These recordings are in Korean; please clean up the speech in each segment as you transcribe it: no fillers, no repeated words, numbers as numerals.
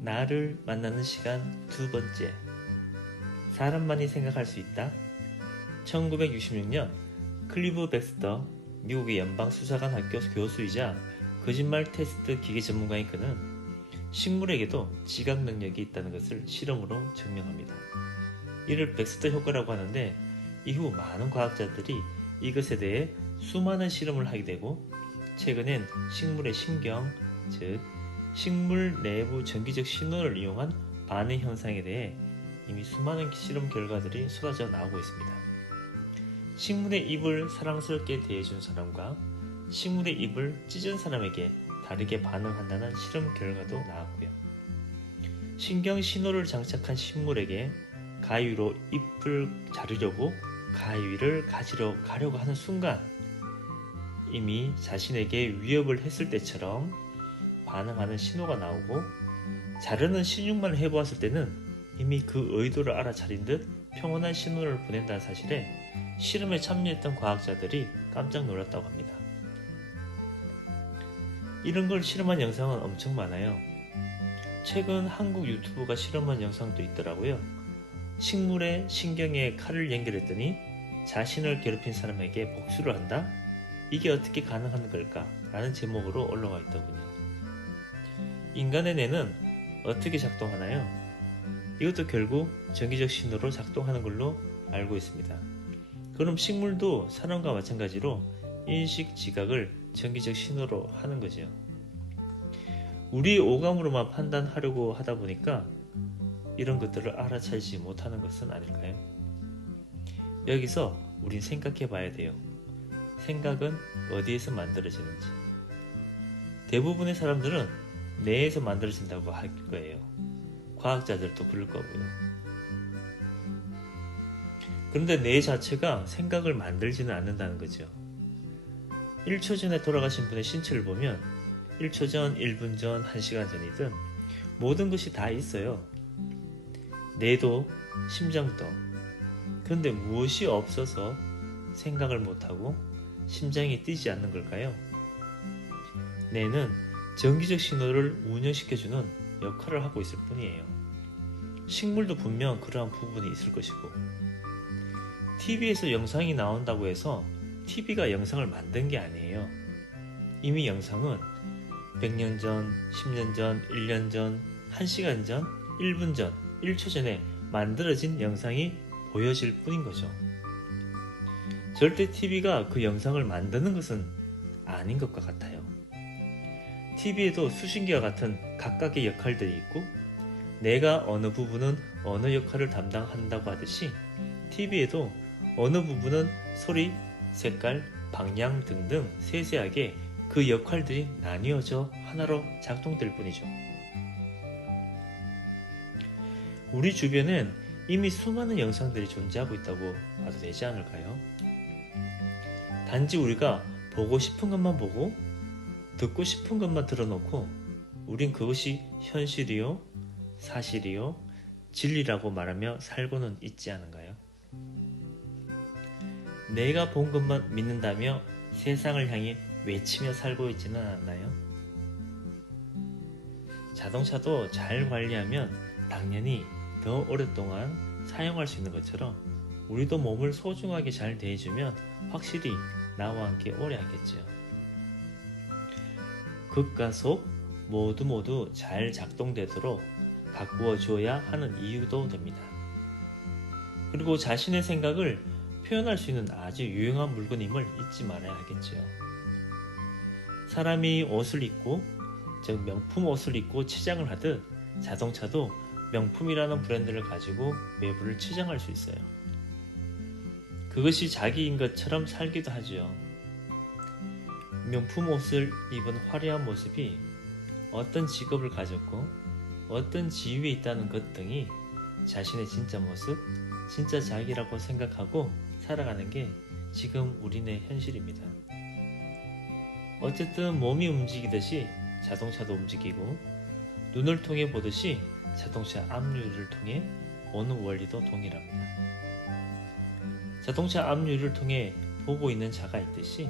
나를 만나는 시간 두 번째. 사람만이 생각할 수 있다. 1966년 클리브 백스터 미국의 연방수사관 학교 교수이자 거짓말 테스트 기계 전문가인 그는 식물에게도 지각 능력이 있다는 것을 실험으로 증명합니다. 이를 백스터 효과라고 하는데 이후 많은 과학자들이 이것에 대해 수많은 실험을 하게 되고 최근엔 식물의 신경, 즉 식물 내부 전기적 신호를 이용한 반응 현상에 대해 이미 수많은 실험 결과들이 쏟아져 나오고 있습니다. 식물의 잎을 사랑스럽게 대해준 사람과 식물의 잎을 찢은 사람에게 다르게 반응한다는 실험 결과도 나왔고요. 신경 신호를 장착한 식물에게 가위로 잎을 자르려고 가위를 가지러 가려고 하는 순간 이미 자신에게 위협을 했을 때처럼 반응하는 신호가 나오고 자르는 신용만 해보았을 때는 이미 그 의도를 알아차린 듯 평온한 신호를 보낸다는 사실에 실험에 참여했던 과학자들이 깜짝 놀랐다고 합니다. 이런 걸 실험한 영상은 엄청 많아요. 최근 한국 유튜브가 실험한 영상도 있더라고요. 식물의 신경에 칼을 연결했더니 자신을 괴롭힌 사람에게 복수를 한다? 이게 어떻게 가능한 걸까? 라는 제목으로 올라와 있더군요. 인간의 뇌는 어떻게 작동하나요? 이것도 결국 전기적 신호로 작동하는 걸로 알고 있습니다. 그럼 식물도 사람과 마찬가지로 인식, 지각을 전기적 신호로 하는 거죠. 우리의 오감으로만 판단하려고 하다 보니까 이런 것들을 알아차리지 못하는 것은 아닐까요? 여기서 우린 생각해 봐야 돼요. 생각은 어디에서 만들어지는지. 대부분의 사람들은 뇌에서 만들어진다고 할 거예요. 과학자들도 그럴 거고요. 그런데 뇌 자체가 생각을 만들지는 않는다는 거죠. 1초 전에 돌아가신 분의 신체를 보면 1초 전, 1분 전, 1시간 전이든 모든 것이 다 있어요. 뇌도 심장도. 그런데 무엇이 없어서 생각을 못하고 심장이 뛰지 않는 걸까요? 뇌는 전기적 신호를 운영시켜주는 역할을 하고 있을 뿐이에요. 식물도 분명 그러한 부분이 있을 것이고 TV에서 영상이 나온다고 해서 TV가 영상을 만든 게 아니에요. 이미 영상은 100년 전, 10년 전, 1년 전, 1시간 전, 1분 전, 1초 전에 만들어진 영상이 보여질 뿐인 거죠. 절대 TV가 그 영상을 만드는 것은 아닌 것과 같아요. TV에도 수신기와 같은 각각의 역할들이 있고 내가 어느 부분은 어느 역할을 담당한다고 하듯이 TV에도 어느 부분은 소리, 색깔, 방향 등등 세세하게 그 역할들이 나뉘어져 하나로 작동될 뿐이죠. 우리 주변엔 이미 수많은 영상들이 존재하고 있다고 봐도 되지 않을까요? 단지 우리가 보고 싶은 것만 보고 듣고 싶은 것만 들어놓고 우린 그것이 현실이요, 사실이요, 진리라고 말하며 살고는 있지 않은가요? 내가 본 것만 믿는다며 세상을 향해 외치며 살고 있지는 않나요? 자동차도 잘 관리하면 당연히 더 오랫동안 사용할 수 있는 것처럼 우리도 몸을 소중하게 잘 대해주면 확실히 나와 함께 오래 하겠죠. 극과 속 모두 잘 작동되도록 가꾸어 주어야 하는 이유도 됩니다. 그리고 자신의 생각을 표현할 수 있는 아주 유용한 물건임을 잊지 말아야 하겠죠. 사람이 옷을 입고, 즉 명품 옷을 입고 치장을 하듯 자동차도 명품이라는 브랜드를 가지고 외부를 치장할 수 있어요. 그것이 자기인 것처럼 살기도 하죠. 명품 옷을 입은 화려한 모습이 어떤 직업을 가졌고 어떤 지위에 있다는 것 등이 자신의 진짜 모습, 진짜 자기라고 생각하고 살아가는 게 지금 우리네 현실입니다. 어쨌든 몸이 움직이듯이 자동차도 움직이고 눈을 통해 보듯이 자동차 앞유리를 통해 보는 원리도 동일합니다. 자동차 앞유리를 통해 보고 있는 자가 있듯이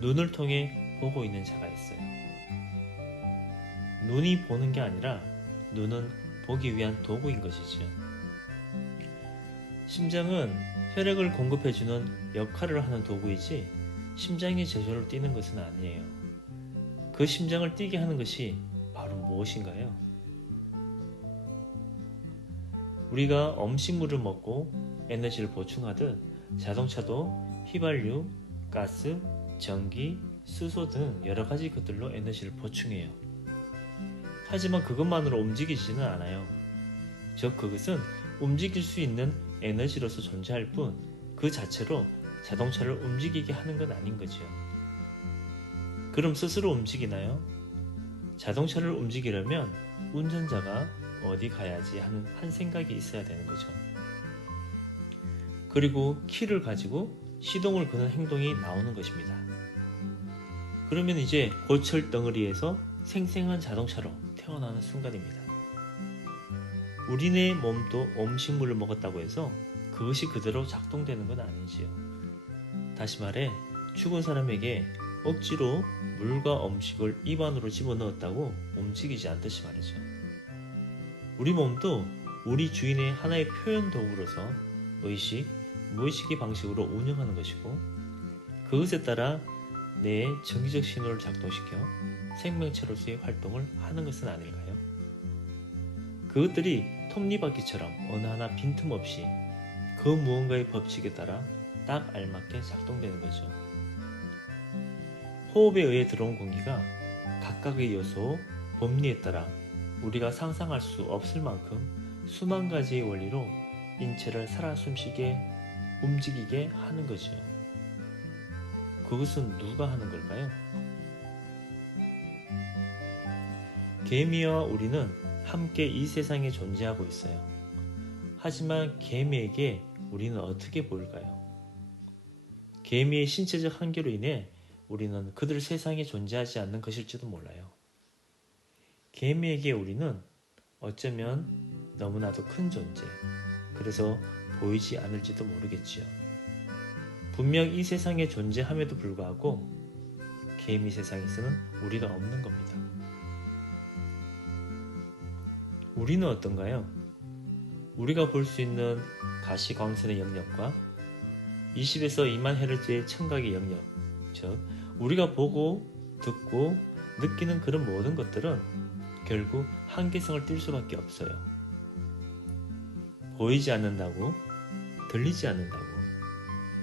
눈을 통해 보고 있는 자가 있어요. 눈이 보는 게 아니라 눈은 보기 위한 도구인 것이죠. 심장은 혈액을 공급해주는 역할을 하는 도구이지 심장이 저절로 뛰는 것은 아니에요. 그 심장을 뛰게 하는 것이 바로 무엇인가요? 우리가 음식물을 먹고 에너지를 보충하듯 자동차도 휘발유, 가스, 전기, 수소 등 여러 가지 것들로 에너지를 보충해요. 하지만 그것만으로 움직이지는 않아요. 즉 그것은 움직일 수 있는 에너지로서 존재할 뿐 그 자체로 자동차를 움직이게 하는 건 아닌 거죠. 그럼 스스로 움직이나요? 자동차를 움직이려면 운전자가 어디 가야지 하는 한 생각이 있어야 되는 거죠. 그리고 키를 가지고 시동을 거는 행동이 나오는 것입니다. 그러면 이제 고철 덩어리에서 생생한 자동차로 태어나는 순간입니다. 우리네 몸도 음식물을 먹었다고 해서 그것이 그대로 작동되는 건 아니지요. 다시 말해 죽은 사람에게 억지로 물과 음식을 입안으로 집어넣었다고 움직이지 않듯이 말이죠. 우리 몸도 우리 주인의 하나의 표현 도구로서 의식, 무의식의 방식으로 운영하는 것이고 그것에 따라 뇌의 정기적 신호를 작동시켜 생명체로서의 활동을 하는 것은 아닐까요? 그것들이 톱니바퀴처럼 어느 하나 빈틈없이 그 무언가의 법칙에 따라 딱 알맞게 작동되는 거죠. 호흡에 의해 들어온 공기가 각각의 요소, 법리에 따라 우리가 상상할 수 없을 만큼 수만 가지의 원리로 인체를 살아 숨쉬게 움직이게 하는 거죠. 그것은 누가 하는 걸까요? 개미와 우리는 함께 이 세상에 존재하고 있어요. 하지만 개미에게 우리는 어떻게 보일까요? 개미의 신체적 한계로 인해 우리는 그들 세상에 존재하지 않는 것일지도 몰라요. 개미에게 우리는 어쩌면 너무나도 큰 존재, 그래서 보이지 않을지도 모르겠지요. 분명 이 세상에 존재함에도 불구하고 개미 세상에서는 우리가 없는 겁니다. 우리는 어떤가요? 우리가 볼 수 있는 가시광선의 영역과 20에서 2만 헤르츠의 청각의 영역, 즉 우리가 보고 듣고 느끼는 그런 모든 것들은 결국 한계성을 띌 수밖에 없어요. 보이지 않는다고, 들리지 않는다고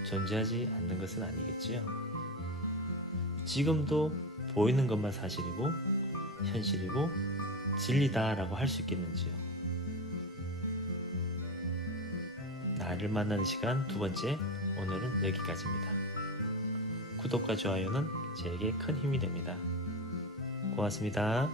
존재하지 않는 것은 아니겠지요. 지금도 보이는 것만 사실이고 현실이고 진리다라고 할 수 있겠는지요. 나를 만나는 시간 두 번째, 오늘은 여기까지입니다. 구독과 좋아요는 제게 큰 힘이 됩니다. 고맙습니다.